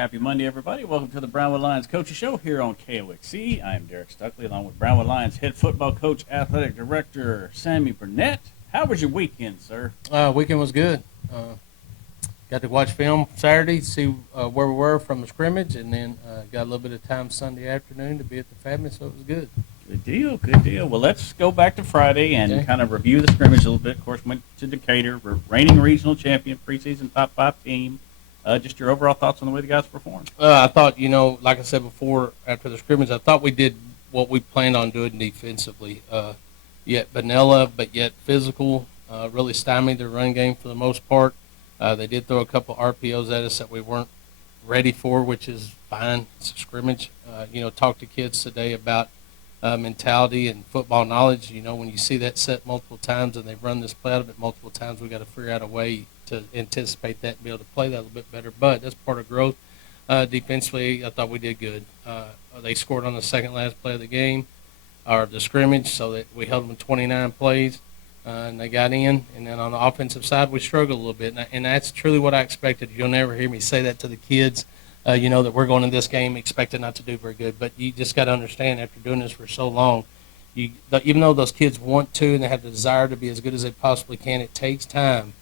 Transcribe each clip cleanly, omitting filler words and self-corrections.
Happy Monday, everybody. Welcome to the Brownwood Lions Coaches Show here on KOXC. I am Derek Stuckley, along with Brownwood Lions head football coach, athletic director, Sammy Burnett. How was your weekend, sir? Weekend was good. Got to watch film Saturday, see where we were from the scrimmage, and then got a little bit of time Sunday afternoon to be at the family, so it was good. Good deal, good deal. Well, let's go back to Friday and kind of review the scrimmage a little bit. Of course, went to Decatur. We're reigning regional champion, preseason top 5 team. Just your overall thoughts on the way the guys performed. I thought, like I said before, after the scrimmage, I thought we did what we planned on doing defensively. Yet vanilla, but yet physical, really stymied their run game for the most part. They did throw a couple RPOs at us that we weren't ready for, which is fine. It's a scrimmage. Talked to kids today about mentality and football knowledge. When you see that set multiple times and they've run this play out of it multiple times, we got to figure out a way to anticipate that and be able to play that a little bit better. But that's part of growth. Defensively, I thought we did good. They scored on the second last play of the game, or the scrimmage, so that we held them 29 plays, and they got in. And then on the offensive side, we struggled a little bit, and that's truly what I expected. You'll never hear me say that to the kids, that we're going to this game expecting not to do very good. But you just got to understand, after doing this for so long, even though those kids want to and they have the desire to be as good as they possibly can, it takes time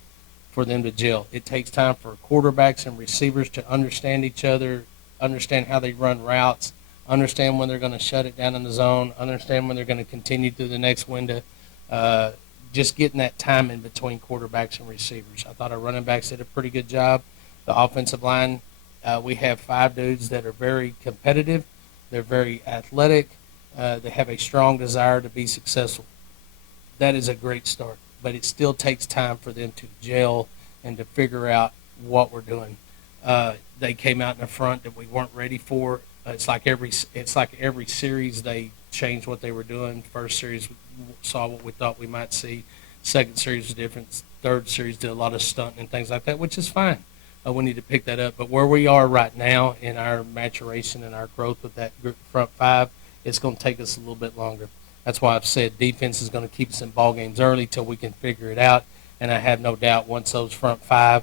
for them to gel. It takes time for quarterbacks and receivers to understand each other, understand how they run routes, understand when they're going to shut it down in the zone, understand when they're going to continue through the next window. Just getting that time in between quarterbacks and receivers. I thought our running backs did a pretty good job. The offensive line, we have 5 dudes that are very competitive. They're very athletic. They have a strong desire to be successful. That is a great start. But it still takes time for them to gel and to figure out what we're doing. They came out in the front that we weren't ready for. It's like every series they changed what they were doing. First series we saw what we thought we might see. Second series was different. Third series did a lot of stunting and things like that, which is fine. We need to pick that up. But where we are right now in our maturation and our growth with that front 5, it's going to take us a little bit longer. That's why I've said defense is going to keep us in ball games early till we can figure it out. And I have no doubt once those front 5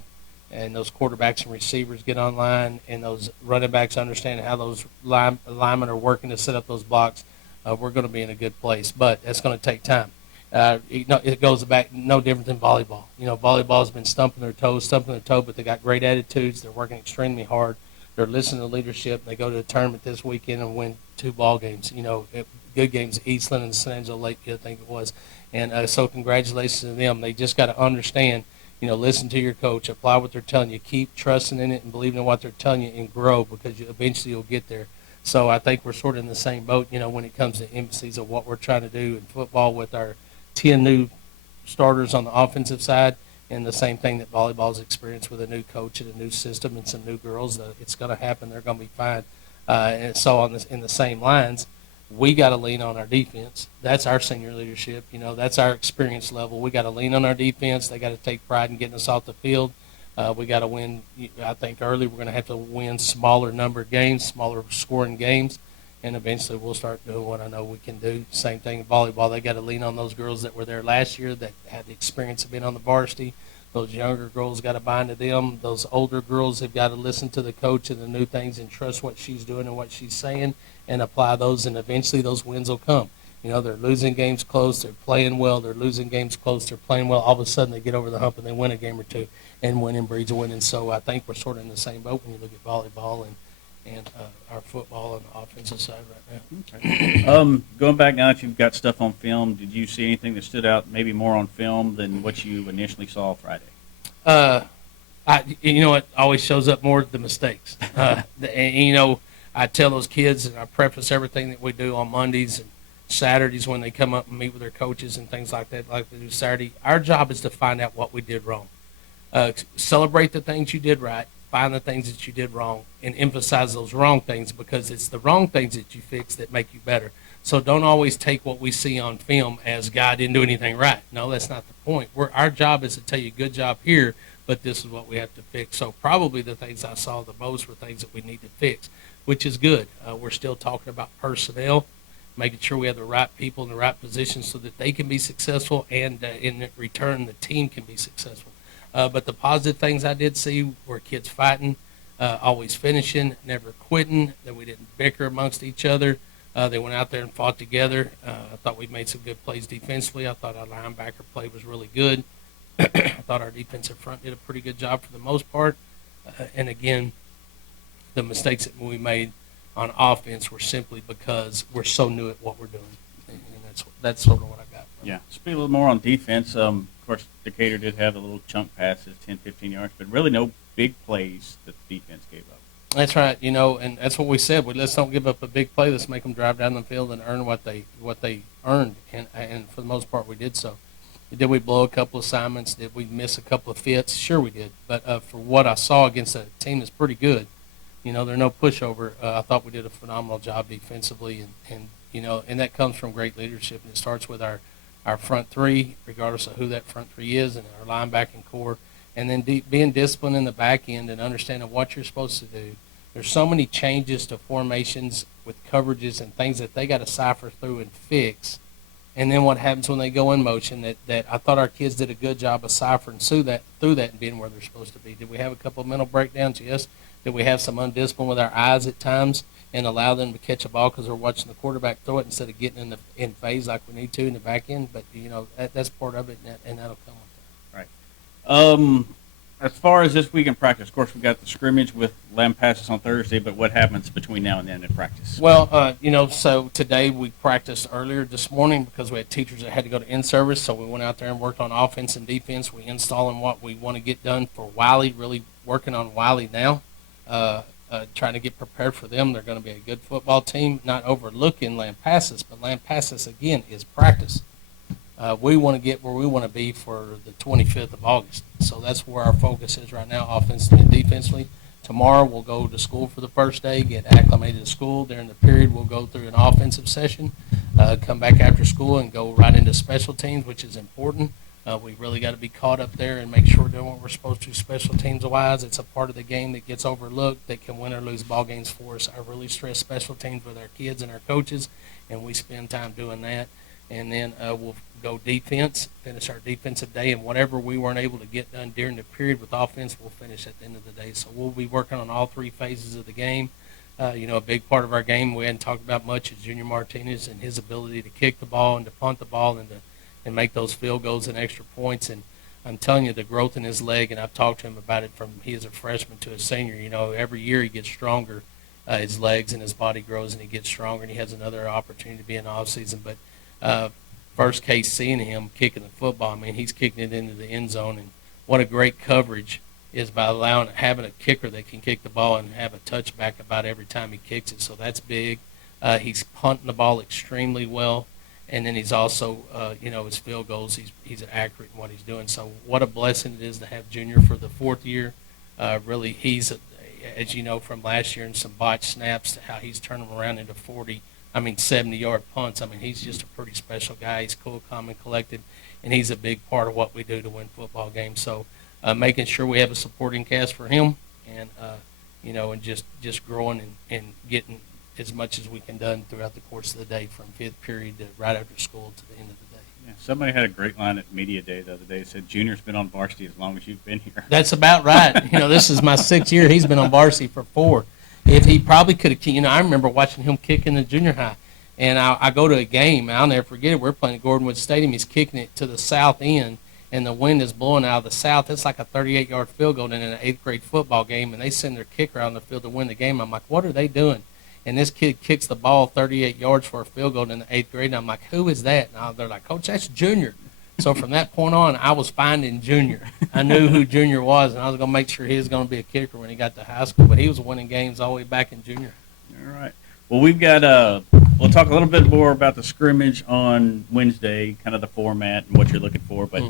and those quarterbacks and receivers get online and those running backs understand how those linemen are working to set up those blocks, we're going to be in a good place. But that's going to take time. It goes back no different than volleyball. Volleyball's been stumping their toe, but they got great attitudes. They're working extremely hard. They're listening to leadership. They go to the tournament this weekend and win 2 ball games. Good games, Eastland and San Angelo Lakeview, I think it was. And so congratulations to them. They just got to understand, listen to your coach, apply what they're telling you, keep trusting in it and believing in what they're telling you and grow because eventually you'll get there. So I think we're sort of in the same boat, when it comes to emphases of what we're trying to do in football with our 10 new starters on the offensive side and the same thing that volleyball's experienced with a new coach and a new system and some new girls. It's going to happen. They're going to be fine. And so in the same lines, we got to lean on our defense. That's our senior leadership. That's our experience level. We got to lean on our defense. They got to take pride in getting us off the field. We got to win. I think early we're going to have to win smaller number of games, smaller scoring games, and eventually we'll start doing what I know we can do. Same thing in volleyball. They got to lean on those girls that were there last year that had the experience of being on the varsity. Those younger girls got to bind to them. Those older girls have got to listen to the coach and the new things and trust what she's doing and what she's saying and apply those, and eventually those wins will come. They're losing games close, they're playing well, they're losing games close, they're playing well. All of a sudden they get over the hump and they win a game or two, and winning breeds a win. And so I think we're sort of in the same boat when you look at volleyball and our football on the offensive side right now. Okay. Going back now that you've got stuff on film, did you see anything that stood out maybe more on film than what you initially saw Friday? It always shows up more the mistakes. I tell those kids, and I preface everything that we do on Mondays and Saturdays when they come up and meet with their coaches and things like that, like they do Saturday. Our job is to find out what we did wrong. Celebrate the things you did right, find the things that you did wrong, and emphasize those wrong things because it's the wrong things that you fix that make you better. So don't always take what we see on film as God didn't do anything right. No, that's not the point. Our job is to tell you, good job here, but this is what we have to fix. So probably the things I saw the most were things that we need to fix, which is good. We're still talking about personnel, making sure we have the right people in the right positions so that they can be successful and in return the team can be successful. But the positive things I did see were kids fighting, always finishing, never quitting, that we didn't bicker amongst each other. They went out there and fought together. I thought we made some good plays defensively. I thought our linebacker play was really good. I thought our defensive front did a pretty good job for the most part. And again, the mistakes that we made on offense were simply because we're so new at what we're doing. And that's sort of what I got. Yeah. Speak a little more on defense. Of course, Decatur did have the little chunk passes, 10, 15 yards, but really no big plays that the defense gave up. That's right, and that's what we said. Let's don't give up a big play. Let's make them drive down the field and earn what they earned, and for the most part, we did so. Did we blow a couple assignments? Did we miss a couple of fits? Sure, we did. But for what I saw against a team that's pretty good, they're no pushover. I thought we did a phenomenal job defensively, and that comes from great leadership, and it starts with our front three, regardless of who that front three is, and our linebacking core, and then being disciplined in the back end and understanding what you're supposed to do. There's so many changes to formations with coverages and things that they got to cipher through and fix. And then what happens when they go in motion that I thought our kids did a good job of ciphering through that and being where they're supposed to be. Did we have a couple of mental breakdowns? Yes. Did we have some undiscipline with our eyes at times and allow them to catch a ball because they're watching the quarterback throw it instead of getting in phase like we need to in the back end? But, that's part of it, and that'll come with that. Right. As far as this week in practice, of course, we got the scrimmage with Lampasas on Thursday, but what happens between now and then in practice? Well, so today we practiced earlier this morning because we had teachers that had to go to in-service, so we went out there and worked on offense and defense. We installing what we want to get done for Wiley, really working on Wiley now, trying to get prepared for them. They're going to be a good football team, not overlooking Lampasas, but Lampasas, again, is practice. We want to get where we want to be for the 25th of August. So that's where our focus is right now, offensively and defensively. Tomorrow we'll go to school for the first day, get acclimated to school. During the period we'll go through an offensive session, come back after school and go right into special teams, which is important. We really got to be caught up there and make sure we're doing what we're supposed to special teams-wise. It's a part of the game that gets overlooked that can win or lose ball games for us. I really stress special teams with our kids and our coaches, and we spend time doing that. And then we'll go defense, finish our defensive day, and whatever we weren't able to get done during the period with offense, we'll finish at the end of the day. So we'll be working on all three phases of the game. A big part of our game we hadn't talked about much is Junior Martinez and his ability to kick the ball and to punt the ball and make those field goals and extra points. And I'm telling you, the growth in his leg, and I've talked to him about it from he is a freshman to a senior. Every year he gets stronger. His legs and his body grows, and he gets stronger, and he has another opportunity to be in the offseason. But first case seeing him kicking the football, he's kicking it into the end zone, and what a great coverage is by having a kicker that can kick the ball and have a touchback about every time he kicks it. So that's big. He's punting the ball extremely well, and then he's also, his field goals, he's accurate in what he's doing. So what a blessing it is to have Junior for the fourth year. Really, he's, as you know from last year and some botched snaps, how he's turning them around into 70-yard punts. He's just a pretty special guy. He's cool, calm, and collected, and he's a big part of what we do to win football games. So making sure we have a supporting cast for him and, and just growing and getting as much as we can done throughout the course of the day from fifth period to right after school to the end of the day. Yeah, somebody had a great line at Media Day the other day. It said, Junior's been on varsity as long as you've been here. That's about right. This is my 6th year. He's been on varsity for 4. If he probably could have, I remember watching him kick in the junior high, and I go to a game. I'll never forget it. We're playing at Gordonwood Stadium. He's kicking it to the south end, and the wind is blowing out of the south. It's like a 38-yard field goal in an 8th grade football game, and they send their kicker out on the field to win the game. I'm like, what are they doing? And this kid kicks the ball 38 yards for a field goal in the 8th grade, and I'm like, who is that? And they're like, Coach, that's Junior. So from that point on, I was finding Junior. I knew who Junior was, and I was going to make sure he was going to be a kicker when he got to high school. But he was winning games all the way back in junior. All right. Well, we've got we'll talk a little bit more about the scrimmage on Wednesday, kind of the format and what you're looking for. But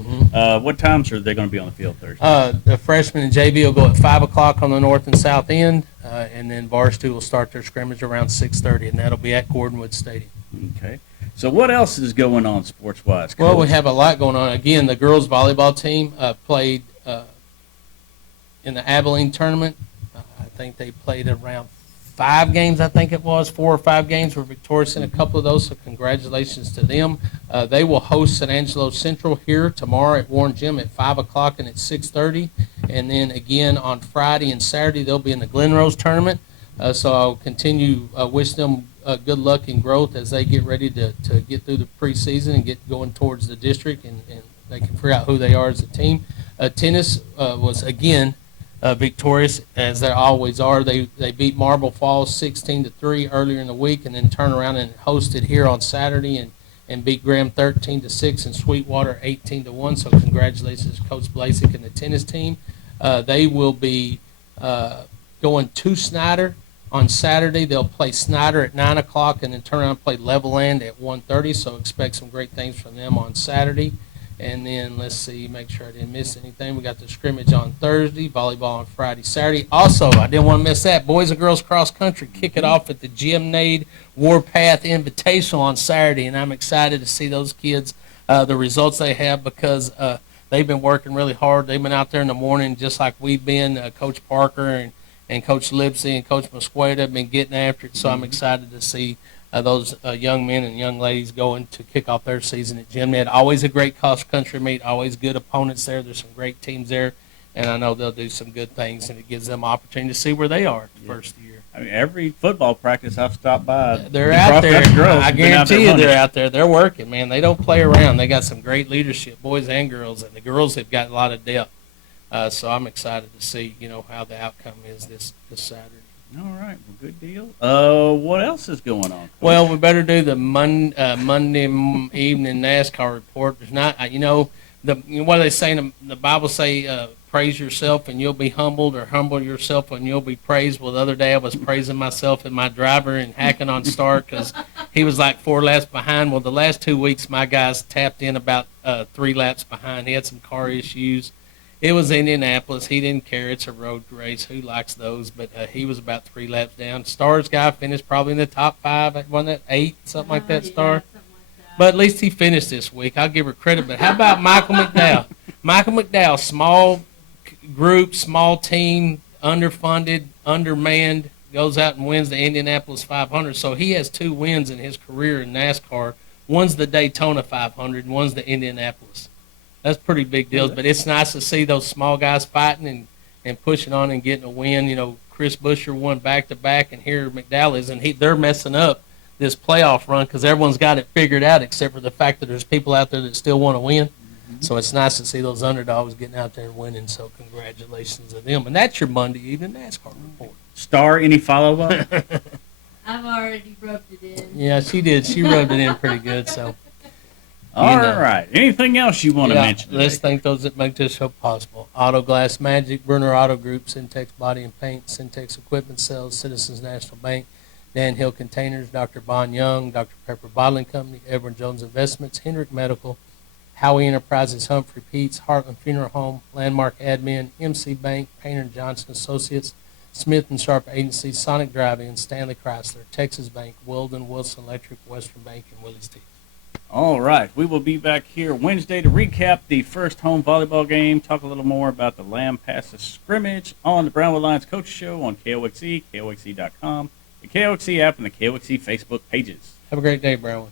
what times are they going to be on the field Thursday? The freshmen and JV will go at 5 o'clock on the north and south end, and then varsity will start their scrimmage around 6:30, and that'll be at Gordonwood Stadium. Okay. So what else is going on sports-wise, Coach? Well, we have a lot going on. Again, the girls volleyball team played in the Abilene tournament. I think they played around 5 games, I think it was, 4 or 5 games, were victorious in a couple of those, so congratulations to them. They will host San Angelo Central here tomorrow at Warren Gym at 5 o'clock and at 6:30. And then again on Friday and Saturday, they'll be in the Glen Rose tournament. So I'll continue wish them good luck and growth as they get ready to get through the preseason and get going towards the district, and they can figure out who they are as a team. Tennis was, again, victorious, as they always are. They beat Marble Falls 16-3 earlier in the week, and then turned around and hosted here on Saturday and beat Graham 13-6 and Sweetwater 18-1. So congratulations, Coach Blasek and the tennis team. They will be going to Snyder on Saturday. They'll play Snyder at 9 o'clock and then turn around and play Levelland at 1:30. So expect some great things from them on Saturday. And then let's see, make sure I didn't miss anything. We got the scrimmage on Thursday, volleyball on Friday, Saturday. Also, I didn't want to miss that. Boys and girls cross country kick it off at the Gymnade Warpath Invitational on Saturday, and I'm excited to see those kids, the results they have, because they've been working really hard. They've been out there in the morning just like we've been. Coach Parker and Coach Lipsy and Coach Mosqueda have been getting after it, so I'm excited to see those young men and young ladies going to kick off their season at Gymnade. Always a great cross-country meet, always good opponents there. There's some great teams there, and I know they'll do some good things, and it gives them opportunity to see where they are the first year. I mean, every football practice I've stopped by, they're out there. Girls I guarantee you they're out there. They're working, man. They don't play around. They got some great leadership, boys and girls, and the girls have got a lot of depth. So I'm excited to see, how the outcome is this Saturday. All right, well, good deal. What else is going on, Coach? Well, we better do the Monday evening NASCAR report. There's not, what do they say in the Bible? Say, praise yourself and you'll be humbled, or humble yourself and you'll be praised. Well, the other day I was praising myself and my driver and hacking on Stark because he was like 4 laps behind. Well, the last 2 weeks my guys tapped in about 3 laps behind. He had some car issues. It was Indianapolis. He didn't care. It's a road race. Who likes those? But he was about 3 laps down. Star's guy finished probably in the top 5. Wasn't that 8? Something like that, Star? Something like that. But at least he finished this week. I'll give her credit. But how about Michael McDowell? Michael McDowell, small group, small team, underfunded, undermanned, goes out and wins the Indianapolis 500. So he has 2 wins in his career in NASCAR. One's the Daytona 500 and one's the Indianapolis. That's pretty big deals, but it's nice to see those small guys fighting and pushing on and getting a win. Chris Buescher won back-to-back, and here McDowell is, and they're messing up this playoff run because everyone's got it figured out except for the fact that there's people out there that still want to win. Mm-hmm. So it's nice to see those underdogs getting out there and winning, so congratulations to them. And that's your Monday evening NASCAR report. Star, any follow-up? I've already rubbed it in. Yeah, she did. She rubbed it in pretty good, so. All right. Anything else you want to mention today? Let's thank those that make this show possible. Auto Glass Magic, Bruner Auto Group, Syntex Body and Paint, Syntex Equipment Sales, Citizens National Bank, Dan Hill Containers, Dr. Bon Young, Dr. Pepper Bottling Company, Edward Jones Investments, Hendrick Medical, Howie Enterprises, Humphrey Peets, Heartland Funeral Home, Landmark Admin, MC Bank, Painter Johnson Associates, Smith & Sharp Agency, Sonic Drive-In, Stanley Chrysler, Texas Bank, Weldon, Wilson Electric, Western Bank, and Willie's Tea. All right. We will be back here Wednesday to recap the first home volleyball game, talk a little more about the Lamb Passes scrimmage on the Brownwood Lions Coach Show on KOXE, KOXE.com, the KOXE app, and the KOXE Facebook pages. Have a great day, Brownwood.